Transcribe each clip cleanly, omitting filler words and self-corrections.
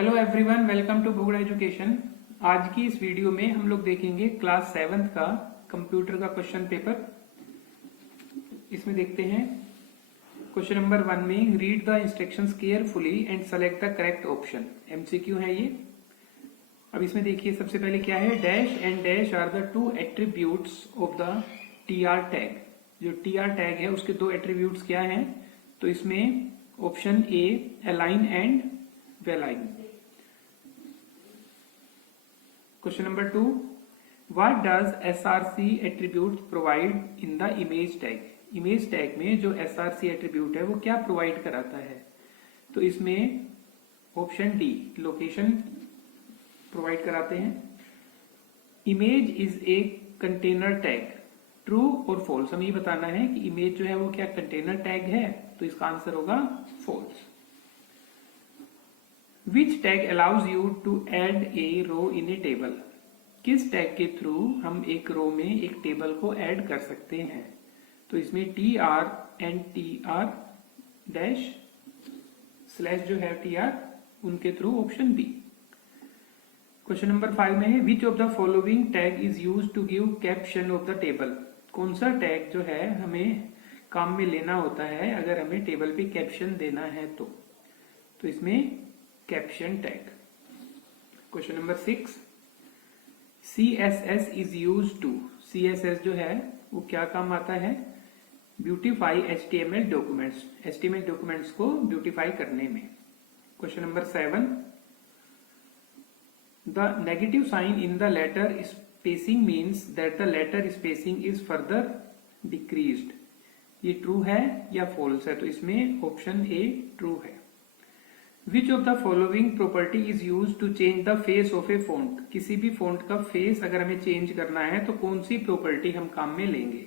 Hello everyone, welcome to Bogda education. आज की इस वीडियो में हम लोग देखेंगे क्लास 7th का कंप्यूटर का क्वेश्चन पेपर। इसमें देखते हैं क्वेश्चन नंबर 1 में read the instructions carefully and select the correct option. MCQ है ये। अब इसमें देखिए सबसे पहले क्या है, dash and dash are the two attributes of the TR tag. जो टीआर टैग है उसके दो एट्रीब्यूट्स क्या हैं, तो इसमें option A align and valign. Question number 2. What does SRC attribute provide in the image tag? Image tag में जो SRC attribute है वो क्या provide कराता है, तो इसमें ऑप्शन डी लोकेशन प्रोवाइड कराते हैं। Image is a container tag, true और फॉल्स। हमें ये बताना है कि इमेज जो है वो क्या कंटेनर टैग है, तो इसका आंसर होगा false. Which tag allows you to add a row in a table? किस टैग के थ्रू हम एक रो में एक टेबल को ऐड कर सकते हैं, तो इसमें tr and tr dash slash जो है tr उनके through option B. Question number 5 में है which of the following tag is use to give caption of the table. कौन सा टैग जो है हमें काम में लेना होता है अगर हमें टेबल पे कैप्शन देना है तो इसमें caption tag. Question number 6, CSS is use to. CSS जो है वो क्या काम आता है, beautify HTML documents, HTML documents को ब्यूटीफाई करने में। Question number 7, the negative sign in the letter spacing means that the letter spacing is further decreased. ये ट्रू है या फॉल्स है, तो इसमें ऑप्शन ए ट्रू है। Which of the following property is used to change the face of a font? किसी भी font का फेस अगर हमें चेंज करना है तो कौन सी प्रॉपर्टी हम काम में लेंगे,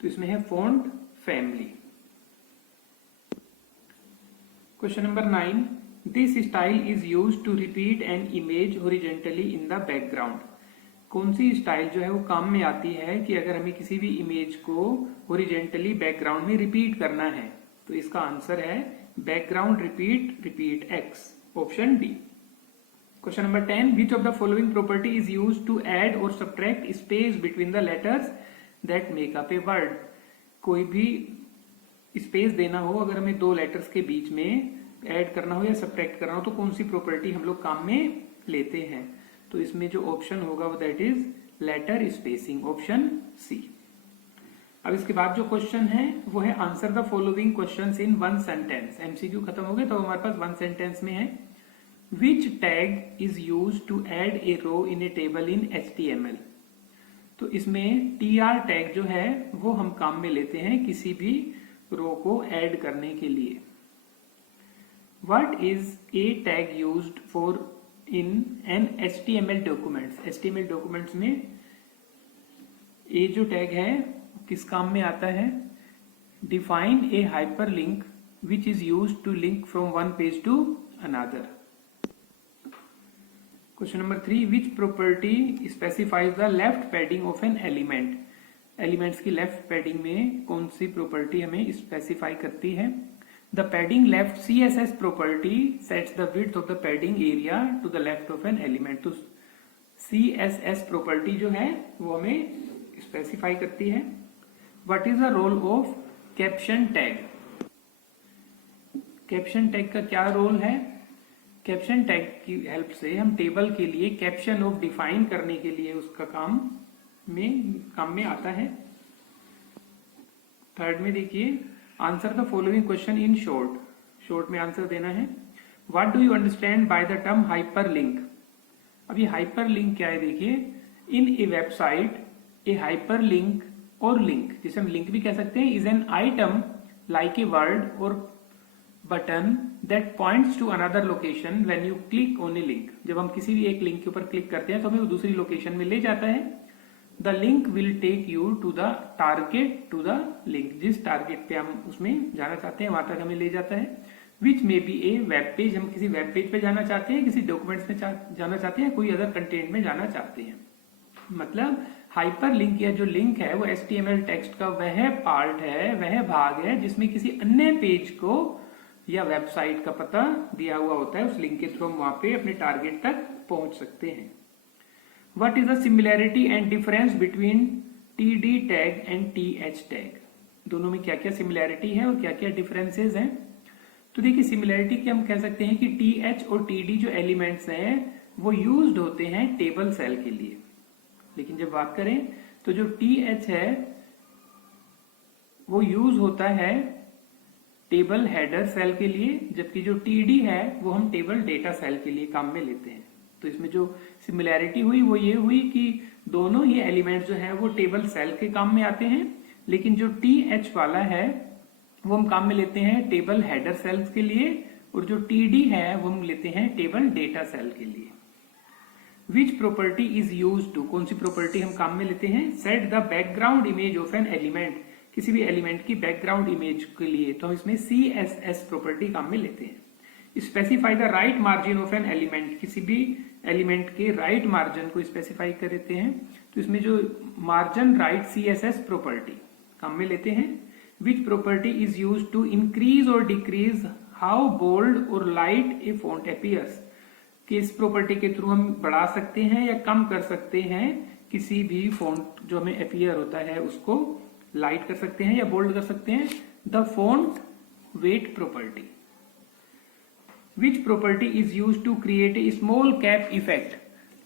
तो इसमें है font family. Question number 9, this style is used to repeat an image horizontally in the background. कौन सी स्टाइल जो है वो काम में आती है कि अगर हमें किसी भी इमेज को हॉरिजॉन्टली बैकग्राउंड में रिपीट करना है, तो इसका आंसर है background repeat X, option D. Question number 10, which of the following property is used to add और subtract space between the letters that make up a word. कोई भी स्पेस देना हो अगर हमें दो लेटर्स के बीच में ऐड करना हो या सब्ट्रैक्ट करना हो, तो कौन सी प्रॉपर्टी हम लोग काम में लेते हैं, तो इसमें जो ऑप्शन होगा वो that is letter spacing, option C. अब इसके बाद जो क्वेश्चन है वो है answer the following questions in one sentence. MCQ खत्म हो गए तो हमारे पास वन सेंटेंस में है which tag is use to add a row in a table in HTML। तो इसमें tr टैग जो है वो हम काम में लेते हैं किसी भी रो को ऐड करने के लिए। What is a tag used for in an HTML documents. HTML documents में ए जो टैग है किस काम में आता है, define a hyperlink which is use to link from one page to another. Question number 3, which property specifies the left padding of an element. Elements की left padding में कौन सी प्रॉपर्टी हमें स्पेसिफाई करती है, the padding left CSS property sets the width of the padding area to the left of an element. तो CSS property जो है वो हमें स्पेसिफाई करती है। What is the role of caption tag. Caption tag का क्या रोल है, कैप्शन टैग की हेल्प से हम टेबल के लिए कैप्शन ऑफ डिफाइन करने के लिए उसका काम में आता है। थर्ड में देखिए answer the following question in short में आंसर देना है। What do you understand by the term hyperlink. अब ये हाइपरलिंक क्या है, देखिए in a website a hyperlink और लिंक, जिसे हम लिंक भी कह सकते हैं, is an item like a word और button that points to another location when you click on a link. जब हम किसी भी एक लिंक के ऊपर क्लिक करते हैं तो हमें वो दूसरी लोकेशन में ले जाता है। The link will take you to the target to the link, जिस टारगेट पे हम उसमें जाना चाहते हैं वहां तक हमें ले जाता है। Which may be a web page, हम किसी वेब पेज पे जाना चाहते हैं, किसी डॉक्यूमेंट्स में जाना चाहते हैं, कोई अदर कंटेंट में जाना चाहते हैं। मतलब हाइपरलिंक या जो लिंक है वो HTML टेक्स्ट का वह पार्ट है, वह भाग है जिसमें किसी अन्य पेज को या वेबसाइट का पता दिया हुआ होता है, उस लिंक के थ्रू हम वहां पे अपने टारगेट तक पहुंच सकते हैं। What is the similarity and difference between TD tag and TH tag? दोनों में क्या क्या सिमिलैरिटी है और क्या क्या डिफरेंसेस हैं? तो देखिए, सिमिलैरिटी की हम कह सकते हैं कि TH और TD जो एलिमेंट्स हैं वो यूज्ड होते हैं टेबल सेल के लिए, लेकिन जब बात करें तो जो TH है वो यूज होता है टेबल हेडर सेल के लिए, जबकि जो TD है वो हम टेबल डेटा सेल के लिए काम में लेते हैं। तो इसमें जो सिमिलैरिटी हुई वो ये हुई कि दोनों ही एलिमेंट जो है वो टेबल सेल के काम में आते हैं, लेकिन जो TH वाला है वो हम काम में लेते हैं टेबल हेडर सेल्स के लिए, और जो TD है वो हम लेते हैं टेबल डेटा सेल के लिए। Which property is use to, कौन सी प्रॉपर्टी हम काम में लेते हैं? Set the background image of an element, किसी भी एलिमेंट की बैकग्राउंड इमेज के लिए तो हम इसमें CSS प्रॉपर्टी काम में लेते हैं। Specify the right margin of an element, किसी भी एलिमेंट के राइट मार्जिन को स्पेसिफाई करते हैं, तो इसमें जो मार्जिन राइट CSS प्रॉपर्टी काम में लेते हैं। Which property is use to increase और डिक्रीज हाउ बोल्ड और लाइट ए फॉन्ट अपीयर्स, किस प्रॉपर्टी के थ्रू हम बढ़ा सकते हैं या कम कर सकते हैं किसी भी फॉन्ट जो हमें अपीयर होता है उसको लाइट कर सकते हैं या बोल्ड कर सकते हैं। The font weight property. Which property is use to create a small cap effect,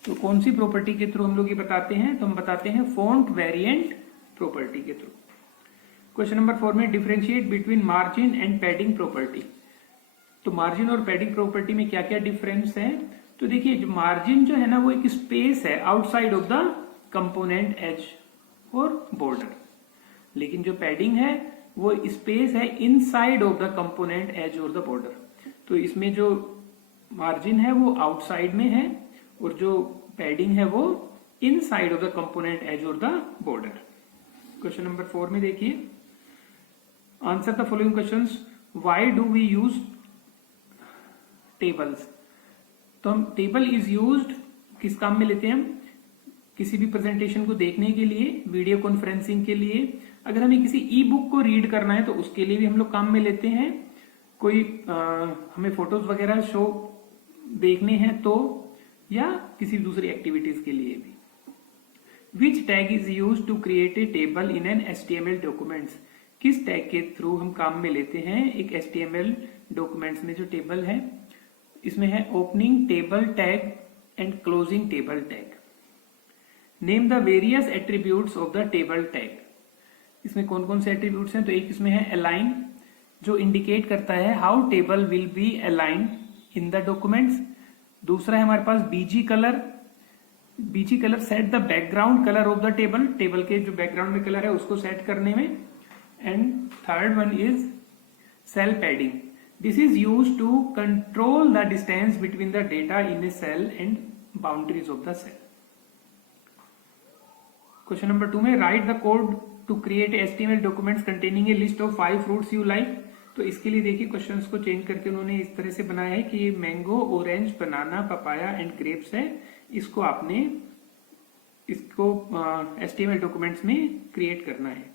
तो कौन सी प्रॉपर्टी के थ्रू हम लोग ये बताते हैं? तो हम बताते हैं फॉन्ट वेरिएंट प्रॉपर्टी के थ्रू। क्वेश्चन नंबर 4 में differentiate between margin and padding property. तो मार्जिन और पैडिंग प्रॉपर्टी में क्या क्या डिफरेंस है? तो देखिए, जो मार्जिन जो है ना वो एक स्पेस है outside of the component edge और बॉर्डर, लेकिन जो पैडिंग है वो स्पेस है inside of the component edge और द बॉर्डर। तो इसमें जो मार्जिन है वो आउटसाइड में है और जो पैडिंग है वो inside of the component edge और द बॉर्डर। क्वेश्चन नंबर 4 में देखिए, answer the following questions. Why do we use tables? तो हम टेबल इज यूज्ड किस काम में लेते हैं? हम किसी भी प्रेजेंटेशन को देखने के लिए, वीडियो कॉन्फ्रेंसिंग के लिए, अगर हमें किसी ई बुक को रीड करना है तो उसके लिए भी हम लोग काम में लेते हैं, कोई हमें फोटोज वगैरह शो देखने हैं तो, या किसी दूसरी एक्टिविटीज के लिए भी। Which tag is use to create a table in an HTML documents? किस टैग के थ्रू हम काम में लेते हैं एक HTML डॉक्यूमेंट्स में जो टेबल है? इसमें है opening table tag and closing table tag. Name the various attributes of the table tag. इसमें कौन कौन से एट्रीब्यूट्स हैं? तो एक इसमें है अलाइन, जो इंडिकेट करता है how table will be align in the documents. दूसरा है हमारे पास BG colour. BG colour set the background colour of the table, table के जो बैकग्राउंड में कलर है उसको सेट करने में। And third one is cell padding. This is use to control the distance between the data in a cell and boundaries of the cell. Question number 2 में write the code to create HTML documents containing a list of 5 fruits you like. तो इसके लिए देखिए questions को change करके उन्होंने इस तरह से बनाया है कि mango, orange, banana, papaya and grapes है। इसको आपने HTML डॉक्यूमेंट्स में क्रिएट करना है।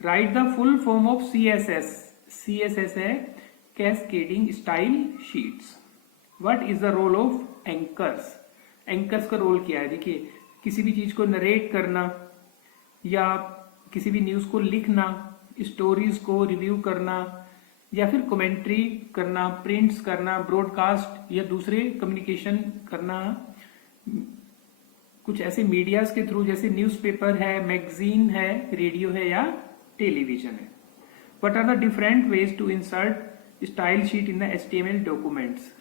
Write the full form of CSS। CSS है cascading style sheets. What is the role of anchors? Anchors का रोल क्या है? देखिए, किसी भी चीज को नरेट करना या किसी भी न्यूज को लिखना, स्टोरीज को रिव्यू करना या फिर कमेंट्री करना, प्रिंट्स करना, ब्रॉडकास्ट या दूसरे कम्युनिकेशन करना कुछ ऐसे मीडियाज के थ्रू, जैसे न्यूज़पेपर है, मैगजीन है, रेडियो है या टेलीविजन है। What are the different ways to insert style sheet in the HTML documents?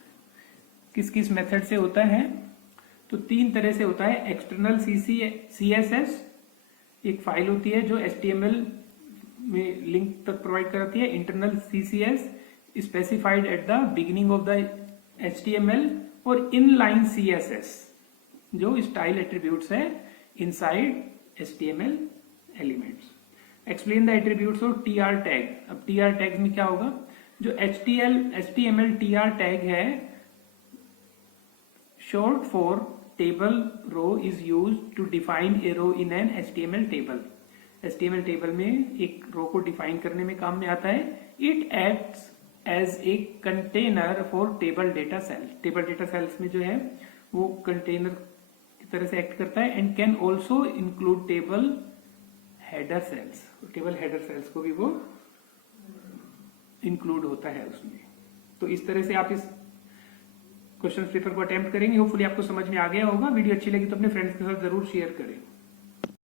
किस किस मेथड से होता है? तो 3 तरह से होता है। एक्सटर्नल CSS एक फाइल होती है जो HTML में लिंक तक प्रोवाइड कराती है। Internal CSS specified at the beginning of the HTML। और इनलाइन CSS जो स्टाइल एट्रीब्यूट्स है inside HTML elements. Explain the attributes of TR tag. अब TR टैग में क्या होगा? जो HTML TR टैग है, short for table row, is use to define a row in an HTML table. HTML table में एक रो को डिफाइन करने में काम में आता है। It acts as a container for table data cell. Table data cells में जो है वो कंटेनर की तरह से एक्ट करता है। And can also include table header cells, table header cells को भी वो इंक्लूड होता है उसमें। तो इस तरह से आप इस क्वेश्चन पेपर को अटेम्प्ट करेंगे। होपफुली आपको समझ में आ गया होगा। वीडियो अच्छी लगी तो अपने फ्रेंड्स के साथ जरूर शेयर करें।